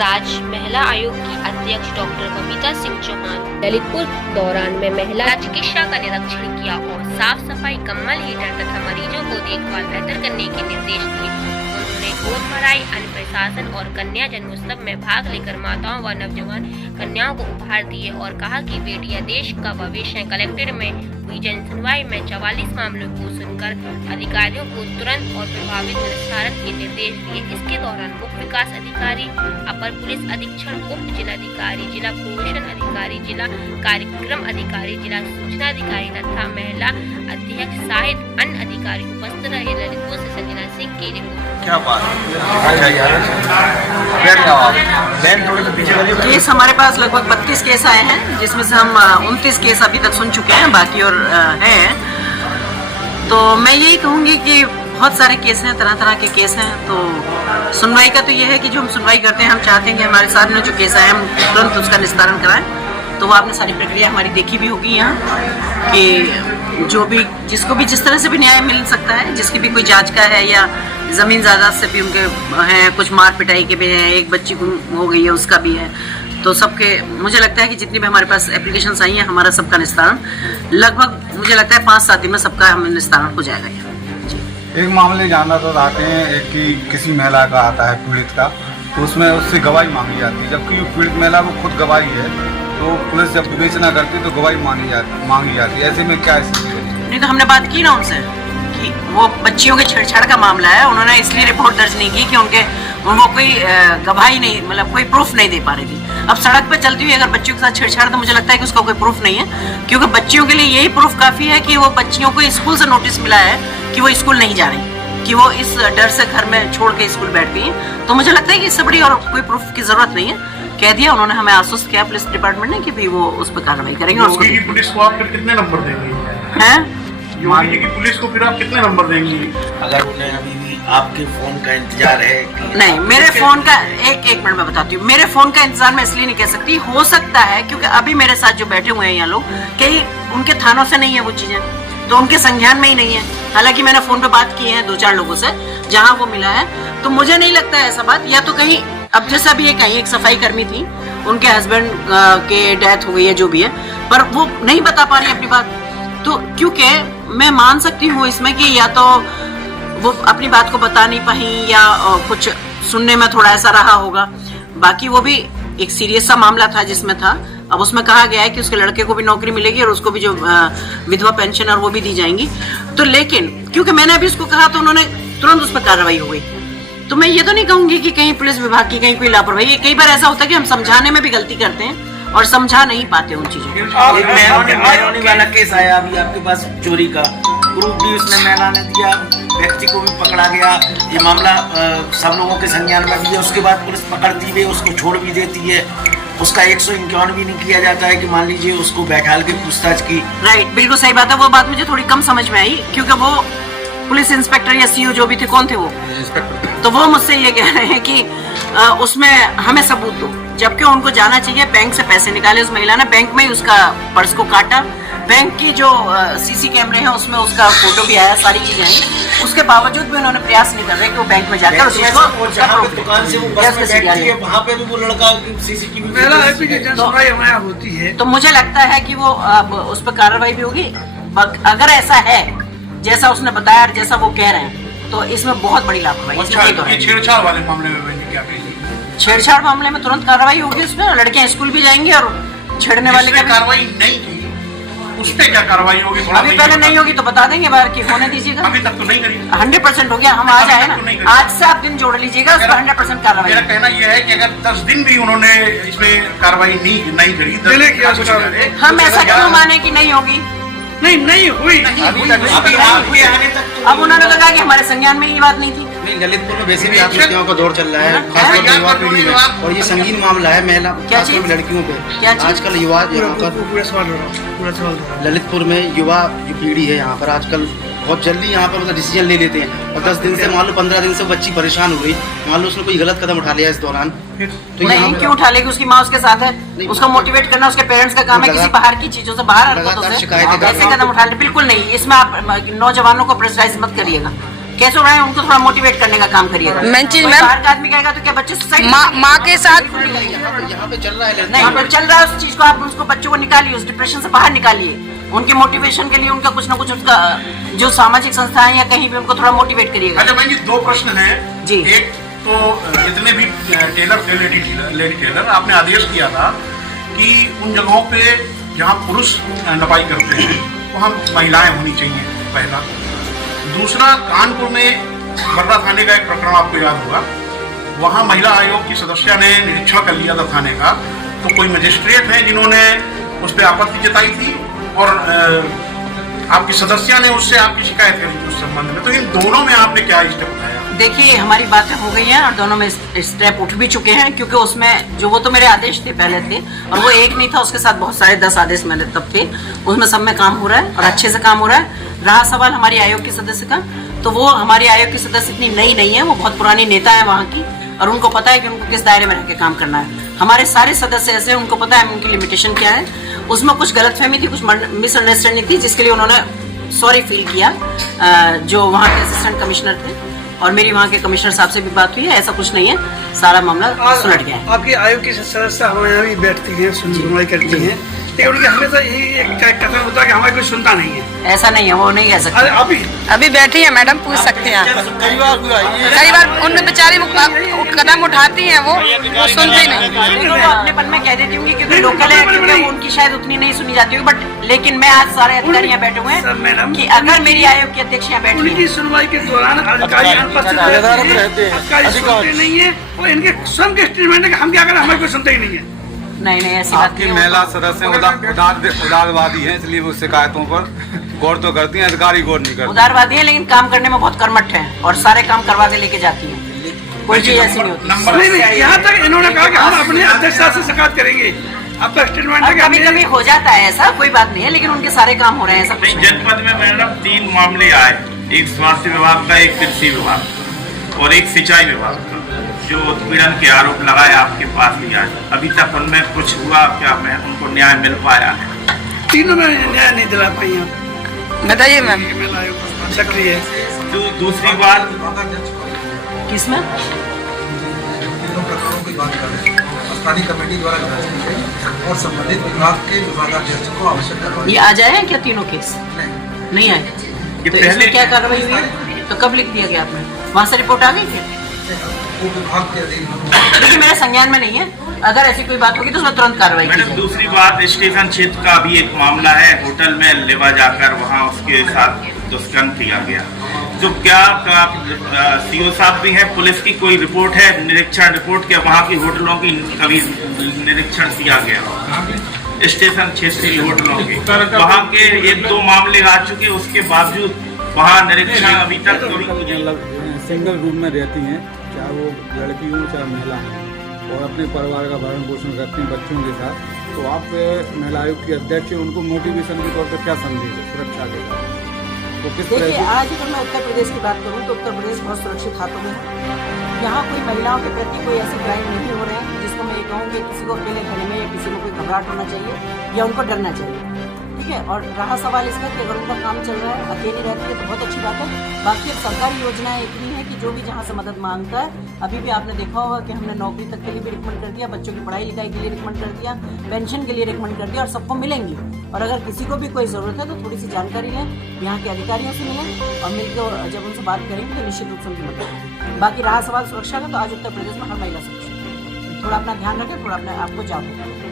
राज्य महिला आयोग की अध्यक्ष डॉक्टर बबीता सिंह चौहान ललितपुर दौरान में महिला चिकित्सा का निरीक्षण किया और साफ सफाई, कम्बल हीटर तथा मरीजों को देखभाल बेहतर करने के निर्देश दिए। उन्होंने गोद भराई, अन्न प्रशासन और कन्या जन्मोत्सव में भाग लेकर माताओं व नवजवान कन्याओं को उपहार दिए और कहा कि बेटियां देश का भविष्य है। कलेक्टर में हुई जन सुनवाई में 44 मामलों को सुनकर अधिकारियों को तुरंत और प्रभावित निस्तारण के निर्देश दिए। इसके दौरान मुख्य विकास अधिकारी, अपर पुलिस अधीक्षक, उप जिलाधिकारी, जिला प्रोबेशन अधिकारी, जिला कार्यक्रम अधिकारी, जिला सूचना अधिकारी तथा महिला अध्यक्ष सहित अन्य अधिकारी उपस्थित रहे। ललितपुर से संजना सिंह की रिपोर्ट। क्या बात केस हमारे पास लगभग 32 केस आए हैं, जिसमें से हम 29 केस अभी तक सुन चुके हैं, बाकी और हैं। तो मैं यही कहूँगी कि बहुत सारे केस हैं, तरह तरह के केस हैं। तो सुनवाई का तो ये है कि जो हम सुनवाई करते हैं, हम चाहते हैं कि हमारे सामने जो केस आए हम तुरंत उसका निस्तारण कराएं। तो वो आपने सारी प्रक्रिया हमारी देखी भी होगी यहाँ कि जो भी जिसको भी जिस तरह से भी न्याय मिल सकता है, जिसकी भी कोई जांच का है या ज़मीन जायदाद से भी उनके हैं, कुछ मार पिटाई के भी हैं, एक बच्ची हो गई है उसका भी है। तो सबके मुझे लगता है कि जितनी भी हमारे पास एप्लीकेशंस आई हैं, हमारा सबका निस्तारण लगभग मुझे लगता है 5-7 दिन में सबका हम निस्तारण हो जाएगा। एक मामले जानना तो चाहते हैं, एक कि किसी महिला का आता है पीड़ित का, तो उसमें उससे गवाही मांगी जाती है, जबकि पीड़ित महिला वो खुद गवाही है, तो पुलिस जब विवेचना करती तो गवाही मांगी जाती है। ऐसे में क्या स्थिति है? नहीं तो हमने बात की ना उनसे कि वो बच्चियों के छेड़छाड़ का मामला है, उन्होंने इसलिए रिपोर्ट दर्ज नहीं की कि उनको कोई गवाही नहीं, मतलब कोई प्रूफ नहीं दे पा रही थी। अब सड़क पर चलती हुई अगर बच्चियों के साथ छेड़छाड़, तो मुझे लगता है कि उसका कोई प्रूफ नहीं है, क्योंकि बच्चियों के लिए यही प्रूफ काफ़ी है कि वो बच्चियों को स्कूल से नोटिस मिला है कि वो स्कूल नहीं जा रही, कि वो इस डर से घर में छोड़ के स्कूल बैठ गई हैं। तो मुझे लगता है कि इससे बड़ी और कोई प्रूफ की जरूरत नहीं है। कह दिया उन्होंने, हमें आश्वस्त किया पुलिस डिपार्टमेंट ने कि भाई वो उस पर कार्रवाई करेंगे। योगी की पुलिस को आप फिर कितने नंबर देंगे? हैं? योगी की पुलिस को फिर आप कितने नंबर देंगी? अगर उन्हें अभी भी आपके फोन का इंतजार है कि नहीं, मेरे फोन का एक मिनट में बताती हूँ। मेरे फोन का इंतजार मैं इसलिए नहीं कह सकती, हो सकता है क्योंकि अभी मेरे साथ जो बैठे हुए हैं यहाँ लोग, कहीं उनके थानों से नहीं है वो चीजें, तो उनके संज्ञान में ही नहीं है। हालांकि मैंने फोन पे बात की है 2-4 लोगों से जहाँ वो मिला है, तो मुझे नहीं लगता है ऐसा बात। या तो कहीं अब जैसा भी है, कहीं एक सफाई कर्मी थी, उनके हस्बैंड के डेथ हो गई है, जो भी है, पर वो नहीं बता पा रही अपनी बात। तो क्योंकि मैं मान सकती हूँ इसमें कि या तो वो अपनी बात को बता नहीं पाई या कुछ सुनने में थोड़ा ऐसा रहा होगा। बाकी वो भी एक सीरियस सा मामला था जिसमें था, अब उसमें कहा गया है कि उसके लड़के को भी नौकरी मिलेगी और उसको भी जो विधवा पेंशन और वो भी दी जाएंगी। तो लेकिन क्योंकि मैंने अभी उसको कहा तो उन्होंने तुरंत उस पर कार्रवाई हो गई। तो मैं ये तो नहीं कहूंगी कि कहीं पुलिस विभाग की कहीं कोई लापरवाही। कई बार ऐसा होता है कि हम समझाने में भी गलती करते हैं और समझा नहीं पाते उन चीजों को। एक मेहरबानी वाला केस आया अभी आपके पास, चोरी का प्रूफ भी उसने महिला ने दिया, व्यक्ति को भी पकड़ा गया। ये मामला सब लोगों के संज्ञान में भी है। उसके बाद पुलिस पकड़ती है, उसको छोड़ भी देती है, उसका 151 भी नहीं किया जाता है कि मान लीजिए उसको बैठाल के पूछताछ की। राइट, बिल्कुल सही बात है। वो बात मुझे थोड़ी कम समझ में आई, क्योंकि वो पुलिस इंस्पेक्टर या सीओ जो भी थे, कौन थे वो, तो वो मुझसे ये कह रहे हैं कि उसमें हमें सबूत दो, जबकि उनको जाना चाहिए बैंक से पैसे निकाले। उस महिला ने बैंक में ही उसका पर्स को काटा, बैंक की जो सीसी कैमरे हैं उसमें उसका फोटो भी आया, सारी चीजें आई। उसके बावजूद भी उन्होंने प्रयास नहीं कर रहे कि वो बैंक में जाकर दुकान से वो बस में बैठती है, वहाँ पे भी वो लड़का सीसीटीवी होती है। तो मुझे लगता है कि वो उस पर कार्रवाई भी होगी। अगर ऐसा है जैसा उसने बताया और जैसा वो कह रहे हैं, तो इसमें बहुत बड़ी लापरवाही। छेड़छाड़ वाले मामले में क्या कहेंगे? छेड़छाड़ मामले में तुरंत कार्रवाई होगी, उसमें लड़कियां स्कूल भी जाएंगी और छेड़ने वाले का कार्रवाई नहीं की, उस पे क्या कार्रवाई होगी? अभी पहले नहीं होगी तो बता देंगे, बाहर की होने दीजिएगा। अभी तक तो नहीं करी। 100% हो गया, हम आ जाए ना, आज से आप दिन जोड़ लीजिएगा, उस पर 100% कार्रवाई। मेरा कहना यह है कि अगर 10 दिन भी उन्होंने इसमें कार्रवाई नहीं करी, हम ऐसा क्यों माने कि नहीं होगी? नहीं हुई। अब उन्होंने लगा कि हमारे संज्ञान में ये बात नहीं थी। नहीं, ललितपुर में वैसे भी आत्महत्याओं का दौर चल रहा है, खासकर युवा पीढ़ी में, और ये संगीन मामला है महिला लड़कियों पे। आजकल युवा यहाँ पर ललितपुर में युवा जो पीढ़ी है यहाँ पर आजकल बहुत जल्दी यहाँ पर मतलब डिसीजन ले लेते हैं, और 10 दिन से मान लो 15 दिन से बच्ची परेशान हो गई, मान लो उसने कोई गलत कदम उठा लिया इस दौरान, तो नहीं क्यों उठा लेगी? उसकी माँ उसके साथ है, उसका मोटिवेट करना उसके पेरेंट्स का काम है। किसी बाहर की चीजों से बाहर हरकतों से ऐसे कदम उठा ले, बिल्कुल नहीं। इसमें आप नौजवानों को प्रेशराइज मत करिएगा कैसे उड़ाए, उनको थोड़ा मोटिवेट करने का काम करिएगा। मेन चीज कोई मैम, बाहर का आदमी कहेगा तो क्या बच्चे सुसाइड माँ के साथ यहाँ पे चल रहा है नहीं पर चल रहा है उस चीज को, आप उसको बच्चों को निकालिए, उस डिप्रेशन से बाहर निकालिए, उनके मोटिवेशन के लिए उनका कुछ ना कुछ उसका जो सामाजिक संस्थाएं या कहीं भी उनको थोड़ा मोटिवेट करिएगा। अच्छा बहन जी, दो प्रश्न हैं जी। एक तो जितने भी टेलर थे, लेडी टेलर, आपने आदेश दिया था कि उन जगहों पे जहाँ पुरुष नपाई करते हैं वहाँ महिलाएं होनी चाहिए, पहला। दूसरा, कानपुर में बर्रा थाने का एक प्रकरण आपको याद होगा, वहाँ महिला आयोग की सदस्य ने निरीक्षण कर लिया था थाने का, तो कोई मजिस्ट्रेट हैं जिन्होंने उस पर आपत्ति जताई थी और आपकी सदस्य ने उससे आपकी शिकायत करी थी उस संबंध में, तो इन दोनों में आपने क्या स्टेप उठाया? देखिए हमारी बातें हो गई हैं और दोनों में स्टेप उठ भी चुके हैं, क्योंकि उसमें जो वो तो मेरे आदेश थे पहले थे, और वो एक नहीं था, उसके साथ बहुत सारे 10 आदेश मैंने तब थे, उसमें सब में काम हो रहा है और अच्छे से काम हो रहा है। रहा सवाल हमारी आयोग की सदस्य का, तो वो हमारी आयोग की सदस्य इतनी नई नहीं है, वो बहुत पुरानी नेता है वहाँ की, और उनको पता है कि उनको किस दायरे में रह के काम करना है। हमारे सारे सदस्य ऐसे, उनको पता है उनकी लिमिटेशन क्या है। उसमें कुछ गलतफहमी थी, कुछ मिसअंडरस्टैंडिंग थी, जिसके लिए उन्होंने सॉरी फील किया। जो वहाँ के असिस्टेंट कमिश्नर थे और मेरी वहाँ के कमिश्नर साहब से भी बात हुई है, ऐसा कुछ नहीं है, सारा मामला सुलझ गया है। आपके आयोग की सदस्य हमारे यहाँ भी बैठती हैं, सुनवाई करती हैं, लेकिन उनके हमेशा यही एक कथन होता है कि हमारी कोई सुनता नहीं है। ऐसा नहीं है, वो नहीं कह सकते। अभी बैठी है मैडम, पूछ सकते हैं। कई बार उन बेचारी कदम उठाती हैं, वो सुनते नहीं। वो अपनेपन में कह देती होंगी क्योंकि लोकल है, क्योंकि उनकी शायद उतनी नहीं सुनी जाती होगी, बट लेकिन मैं आज सारे अधिकारी यहाँ बैठे हुए हैं कि अगर मेरी आयोग की अध्यक्ष यहाँ बैठी उनकी सुनवाई के दौरान अधिकारी अनुपस्थित रहते हैं, अधिकारी सुनते नहीं है, और इनके स्वयं के स्टेटमेंट है कि हम क्या करें, हमारे कोई सुनते ही नहीं है। नहीं ऐसी बात आपकी नहीं। महिला सदस्य उदारवादी हैं, इसलिए वो शिकायतों पर गौर तो करती हैं, अधिकारी गौर नहीं करते। उदारवादी है लेकिन काम करने में बहुत कर्मठ है और सारे काम करवा के लेके जाती है, कोई चीज ऐसी नहीं होती। नहीं, यहाँ तक इन्होंने कहा कि हम अपने अध्यक्ष से शिकायत करेंगे। आपका स्टेटमेंट है कि कभी कभी हो जाता है ऐसा, कोई बात नहीं है, लेकिन उनके सारे काम हो रहे हैं। ऐसा कुछ नहीं। जनपद में मैडम 3 मामले आए, एक स्वास्थ्य विभाग का, एक कृषि विभाग और एक सिंचाई विभाग का, जो उत्पीड़न के आरोप लगाए आपके पास लिया है। अभी तक उनमें कुछ हुआ क्या, मैं उनको न्याय मिल पाया है? तीनों में न्याय नहीं दिला पाई आप, बताइए मैम। सक्रिय है। दूसरी बात, किसमें स्थानीय कमेटी द्वारा और संबंधित विभाग के विभागाध्यक्ष को आवश्यक कार्रवाई। ये आ जाए हैं क्या तीनों केस? नहीं आए तो इसमें क्या कार्रवाई हुई है? तो कब लिख दिया गया आपने? वहाँ से रिपोर्ट आ गई थी? वो विभाग के अधीन, लेकिन मेरे संज्ञान में नहीं है। अगर ऐसी कोई बात होगी तो उसमें तुरंत कार्रवाई की मैडम जाए। दूसरी बात, स्टेशन क्षेत्र का भी एक मामला है, होटल में लेवा जाकर वहाँ उसके साथ दुष्कर्म किया गया, तो क्या सीओ साहब भी है, पुलिस की कोई रिपोर्ट है, निरीक्षण रिपोर्ट, क्या वहाँ की होटलों की कभी निरीक्षण किया गया? स्टेशन क्षेत्र की होटलों के वहाँ के 1-2 मामले आ चुके, उसके बावजूद वहाँ निरीक्षण अभी तक सिंगल रूम में रहती हैं, चाहे वो लड़की हो चाहे महिला हो, और अपने परिवार का भरण पोषण करती हैं बच्चों के साथ, तो आप महिला आयोग की अध्यक्ष, उनको मोटिवेशन के तौर पर क्या संदेश है सुरक्षा के साथ? तो किस तरह देखिए, आज अगर मैं उत्तर प्रदेश की बात करूं तो उत्तर प्रदेश बहुत सुरक्षित हाथों में है। यहाँ कोई महिलाओं के प्रति कोई ऐसे क्राइम नहीं हो रहे हैं जिसको मैं ये कहूँ कि किसी को अकेले घर में या किसी को कोई घबराहट होना चाहिए या उनको डरना चाहिए। ठीक है, और रहा सवाल इसका कि अगर उनका काम चल रहा है, अकेली रहती है तो बहुत अच्छी बात है। बाकी अब सरकारी योजनाएं इतनी है कि जो भी जहाँ से मदद मांगता है, अभी भी आपने देखा होगा कि हमने नौकरी तक के लिए भी रिकमेंड कर दिया, बच्चों की पढ़ाई लिखाई के लिए रिकमेंड कर दिया, पेंशन के लिए रिकमेंड कर दिया, और सबको मिलेंगी। और अगर किसी को भी कोई ज़रूरत है तो थोड़ी सी जानकारी लें, यहाँ के अधिकारियों से मिलें, और मिलकर जब उनसे बात करेंगे तो निश्चित रूप से उनकी मदद करें। बाकी रहा सवाल सुरक्षा का, तो आज उत्तर प्रदेश में हर महिला सुरक्षित है। थोड़ा अपना ध्यान रखें, थोड़ा अपने आपको जागरूक करें।